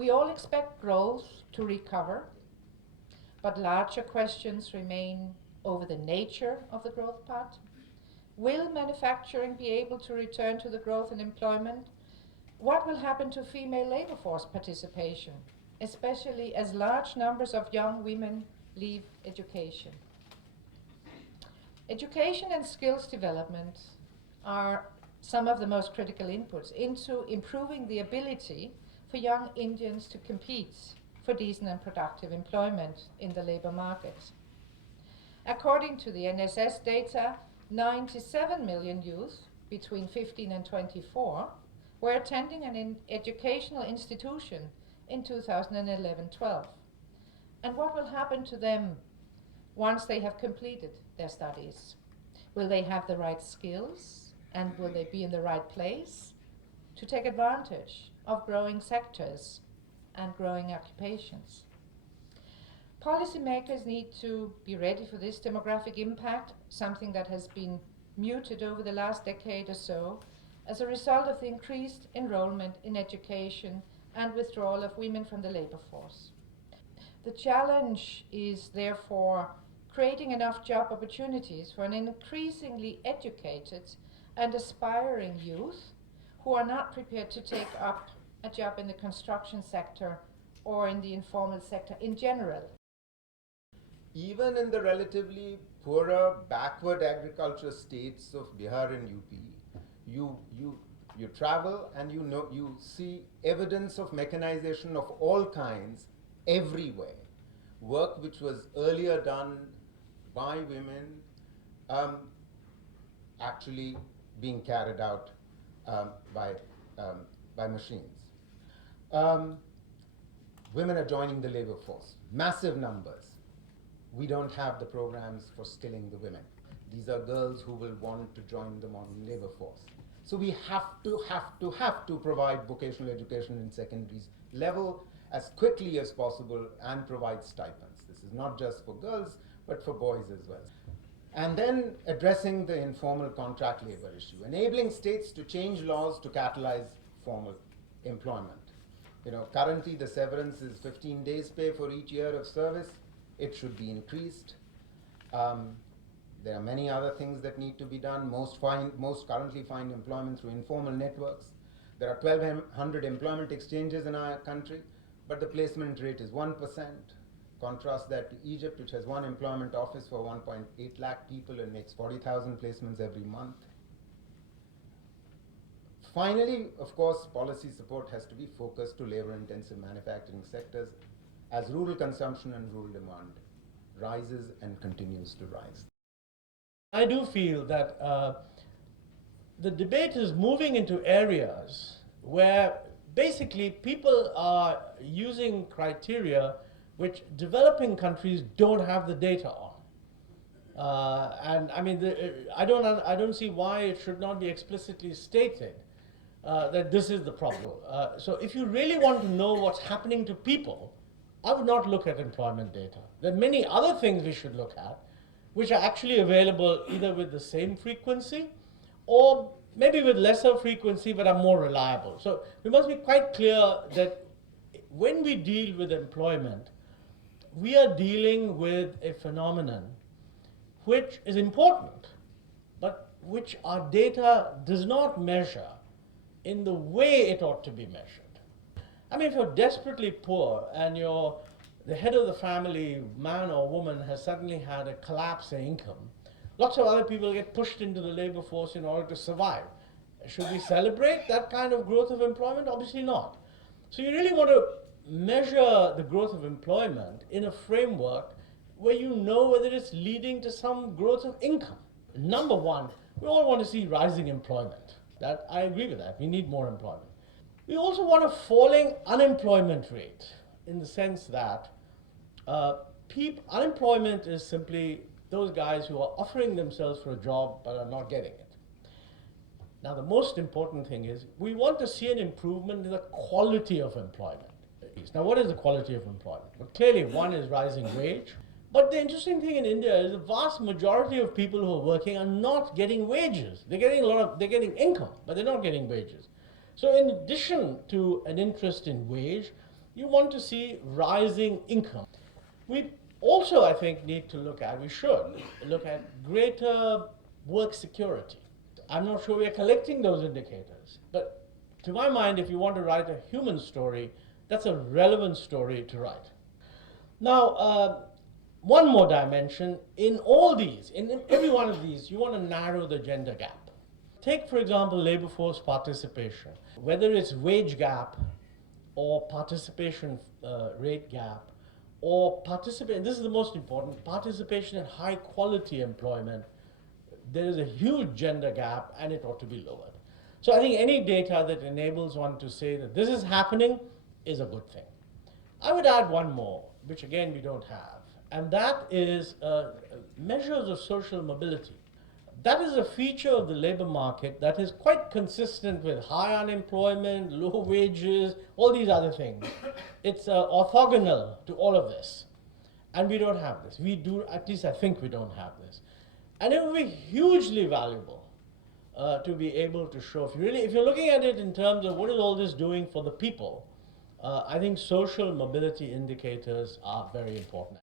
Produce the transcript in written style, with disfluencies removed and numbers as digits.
We all expect growth to recover, but larger questions remain over the nature of the growth path. Will manufacturing be able to return to the growth in employment? What will happen to female labor force participation, especially as large numbers of young women leave education? Education and skills development are some of the most critical inputs into improving the ability for young Indians to compete for decent and productive employment in the labor market. According to the NSS data, 97 million youth between 15 and 24 were attending an educational institution in 2011-12. And what will happen to them once they have completed their studies? Will they have the right skills, and will they be in the right place to take advantage of growing sectors and growing occupations? Policymakers need to be ready for this demographic impact, something that has been muted over the last decade or so as a result of the increased enrollment in education and withdrawal of women from the labor force. The challenge is therefore creating enough job opportunities for an increasingly educated and aspiring youth who are not prepared to take up a job in the construction sector or in the informal sector in general. Even in the relatively poorer, backward agriculture states of Bihar and UP, you travel and you see evidence of mechanization of all kinds everywhere. Work which was earlier done by women actually being carried out by machines. Women are joining the labor force, massive numbers. We don't have the programs for skilling the women. These are girls who will want to join the modern labor force. So we have to provide vocational education in secondary level as quickly as possible and provide stipends. This is not just for girls, but for boys as well. And then addressing the informal contract labor issue, enabling states to change laws to catalyze formal employment. Currently the severance is 15 days pay for each year of service. It should be increased. There are many other things that need to be done. Most currently find employment through informal networks. There are 1,200 employment exchanges in our country, but the placement rate is 1%. Contrast that to Egypt, which has one employment office for 1.8 lakh people and makes 40,000 placements every month. Finally, of course, policy support has to be focused to labor-intensive manufacturing sectors as rural consumption and rural demand rises and continues to rise. I do feel that the debate is moving into areas where basically people are using criteria which developing countries don't have the data on. And I mean, I don't see why it should not be explicitly stated that this is the problem. So if you really want to know what's happening to people, I would not look at employment data. There are many other things we should look at, which are actually available either with the same frequency or maybe with lesser frequency but are more reliable. So we must be quite clear that when we deal with employment, we are dealing with a phenomenon which is important, but which our data does not measure in the way it ought to be measured. I mean, if you're desperately poor and you're the head of the family, man or woman, has suddenly had a collapse in income, lots of other people get pushed into the labor force in order to survive. Should we celebrate that kind of growth of employment? Obviously not. So you really want to measure the growth of employment in a framework where you know whether it's leading to some growth of income. Number one, we all want to see rising employment. That I agree with that. We need more employment. We also want a falling unemployment rate in the sense that unemployment is simply those guys who are offering themselves for a job but are not getting it. Now, the most important thing is we want to see an improvement in the quality of employment. Now, what is the quality of employment? Well, clearly, one is rising wage. But the interesting thing in India is the vast majority of people who are working are not getting wages. They're getting income, but they're not getting wages. So in addition to an interest in wage, you want to see rising income. We also, I think, we should look at greater work security. I'm not sure we are collecting those indicators, but to my mind, if you want to write a human story, that's a relevant story to write. Now, one more dimension, in all these, in every one of these, you want to narrow the gender gap. Take, for example, labor force participation, whether it's wage gap or participation rate gap, or participation, this is the most important, participation in high quality employment. There is a huge gender gap and it ought to be lowered. So I think any data that enables one to say that this is happening is a good thing. I would add one more, which again we don't have, and that is measures of social mobility. That is a feature of the labor market that is quite consistent with high unemployment, low wages, all these other things. It's orthogonal to all of this. And we don't have this. We do, at least I think we don't have this. And it would be hugely valuable to be able to show, if you're looking at it in terms of what is all this doing for the people, I think social mobility indicators are very important.